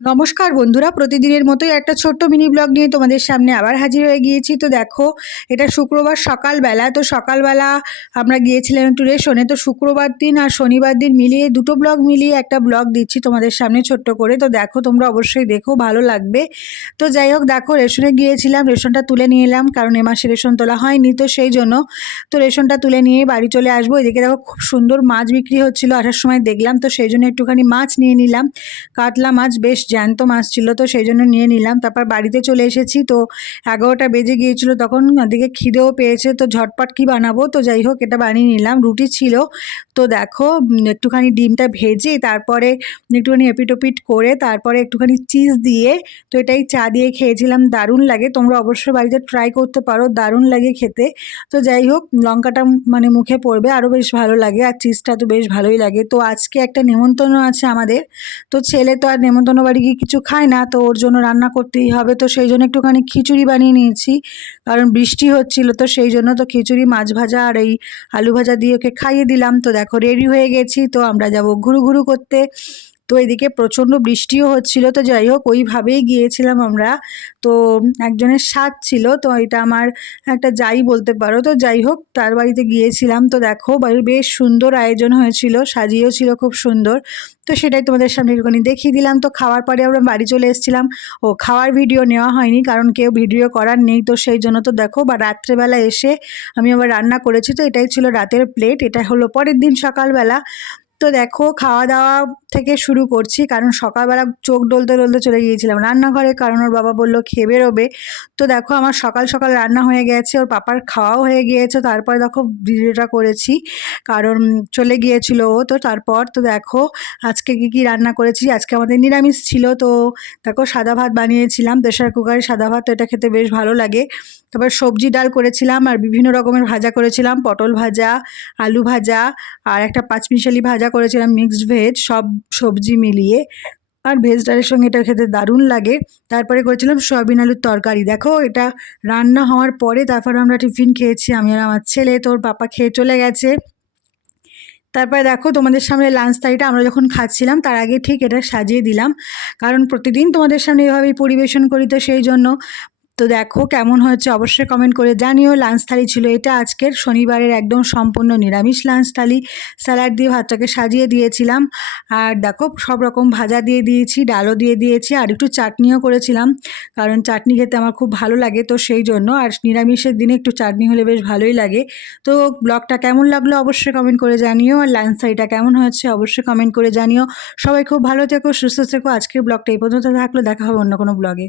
নমস্কার বন্ধুরা, প্রতিদিনের মতোই একটা ছোট্ট মিনি ব্লগ নিয়ে তোমাদের সামনে আবার হাজির হয়ে গিয়েছি। তো দেখো, এটা শুক্রবার সকালবেলা, তো সকালবেলা আমরা গিয়েছিলাম একটু রেশনে তো শুক্রবার দিন আর শনিবার দিন মিলিয়ে দুটো ব্লগ মিলিয়ে একটা ব্লগ দিচ্ছি তোমাদের সামনে ছোট্ট করে। তো দেখো, তোমরা অবশ্যই দেখো, ভালো লাগবে। তো যাই হোক, দেখো রেশনে গিয়েছিলাম রেশনটা তুলে নিয়ে এলাম, কারণ এ মাসে রেশন তোলা হয়নি, তো সেই জন্য। তো রেশনটা তুলে নিয়ে বাড়ি চলে আসব। এদিকে দেখো, খুব সুন্দর মাছ বিক্রি হচ্ছিল আসার সময় দেখলাম, তো সেই জন্য একটুখানি মাছ নিয়ে নিলাম। কাতলা মাছ বেশ জ্যান্ত মাছ ছিল তো সেই জন্য নিয়ে নিলাম। তারপর বাড়িতে চলে এসেছি তো এগারোটা বেজে গিয়েছিল, তখন ওদিকে খিদেও পেয়েছে। তো ঝটপট কি বানাবো? তো যাই হোক, এটা বানিয়ে নিলাম। রুটি ছিল। তো দেখো একটুখানি ডিমটা ভেজে তারপরে একটুখানি এপিটোপিট করে তারপরে একটুখানি চিজ দিয়ে, তো এটাই চা দিয়ে খেয়েছিলাম। দারুণ লাগে। তোমরা অবশ্যই বাড়িতে ট্রাই করতে পারো। দারুণ লাগে খেতে। তো যাই হোক, লঙ্কাটা মানে মুখে পড়বে আরও বেশ ভালো লাগে আর চিজটা তো বেশ ভালোই লাগে। তো আজকে একটা নেমন্তন্ন আছে আমাদের। তো ছেলে তো আর নেমন্তন্ন বাড়ি গিয়ে কিছু খায় না, তো ওর জন্য রান্না করতেই হবে। তো সেই জন্য একটুখানি খিচুড়ি বানিয়ে নিয়েছি। কারণ বৃষ্টি হচ্ছিল, তো সেই জন্য তো খিচুড়ি, মাছ ভাজা আর এই আলু ভাজা দিয়ে ওকে খাইয়ে দিলাম। তো দেখো রেডি হয়ে গেছি। তো আমরা যাব ঘুরু ঘুরু করতে। তো এদিকে প্রচণ্ড বৃষ্টিও হচ্ছিল, তো যাই হোক, ওইভাবেই গিয়েছিলাম আমরা। তো একজনের স্বাদ ছিল, তো এটা আমার একটা যাই বলতে পারো। তো যাই হোক, তার বাড়িতে গিয়েছিলাম। তো দেখো, বাড়ির বেশ সুন্দর আয়োজন হয়েছিল, সাজিয়েও ছিল খুব সুন্দর। তো সেটাই তোমাদের সামনে একটুখানি দেখিয়ে দিলাম। তো খাওয়ার পরে আমরা বাড়ি চলে এসেছিলাম। ও, খাওয়ার ভিডিও নেওয়া হয়নি, কারণ কেউ ভিডিও করার নেই। তো সেই জন্য তো দেখো, বা রাত্রেবেলা এসে আমি আবার রান্না করেছি। তো এটাই ছিল রাতের প্লেট এটা হলো পরের দিন সকালবেলা। তো দেখো খাওয়া দাওয়া থেকে শুরু করছি, কারণ সকালবেলা চোখ ডলতে ডলতে চলে গিয়েছিলাম রান্নাঘরে, কারণ ওর বাবা বলল খেয়ে বেরোবে। তো দেখো, আমার সকাল সকাল রান্না হয়ে গেছে, ওর পাপার খাওয়াও হয়ে গিয়েছে, তারপর দেখো ভিডিওটা করেছি, কারণ চলে গিয়েছিল ও, তো তারপর তো দেখো, আজকে কি কি রান্না করেছি, আজকে আমাদের নিরামিষ ছিল, তো দেখো সাদা ভাত বানিয়েছিলাম প্রেশার কুকারে সাদা ভাত, তো এটা খেতে বেশ ভালো লাগে। তারপর সবজি ডাল করেছিলাম আর বিভিন্ন রকমের ভাজা করেছিলাম, পটল ভাজা, আলু ভাজা আর একটা পাঁচমিশালি ভাজা করেছিলাম মিক্সড ভেজ সব সবজি মিলিয়ে। আর ভেজ ডালের সঙ্গে এটা খেতে দারুণ লাগে। তারপরে করেছিলাম সয়াবিন আলুর তরকারি। দেখো, এটা রান্না হওয়ার পরে তারপরে আমরা টিফিন খেয়েছি, আমি আর আমার ছেলে, তোর পাপা খেয়ে চলে গেছে। তারপরে দেখো, তোমাদের সামনে লাঞ্চ থালিটা আমরা যখন খাচ্ছিলাম, তার আগে ঠিক এটা সাজিয়ে দিলাম। কারণ প্রতিদিন তোমাদের সামনে এভাবেই পরিবেশন করি তো সেই জন্য। তো দেখো কেমন হয়েছে অবশ্যই কমেন্ট করে জানিও। লাঞ্চ থালি ছিল এটা আজকের। শনিবারের একদম সম্পূর্ণ নিরামিষ লাঞ্চ থালি। স্যালাড দিয়ে ভাতটাকে সাজিয়ে দিয়েছিলাম। আর দেখো সব রকম ভাজা দিয়ে দিয়েছি, ডালও দিয়ে দিয়েছি, আর একটু চাটনিও করেছিলাম। কারণ চাটনি খেতে আমার খুব ভালো লাগে তো সেই জন্য। আর নিরামিষের দিনে একটু চাটনি হলে বেশ ভালোই লাগে। তো ব্লগটা কেমন লাগল অবশ্যই কমেন্ট করে জানিও। আর লাঞ্চ থালিটা কেমন হয়েছে অবশ্যই কমেন্ট করে জানিও। সবাই খুব ভালো থেকো, সুস্থ থেকো। আজকের ব্লগটা এই পর্যন্ত থাকল। দেখা হবে অন্য কোনো ব্লগে।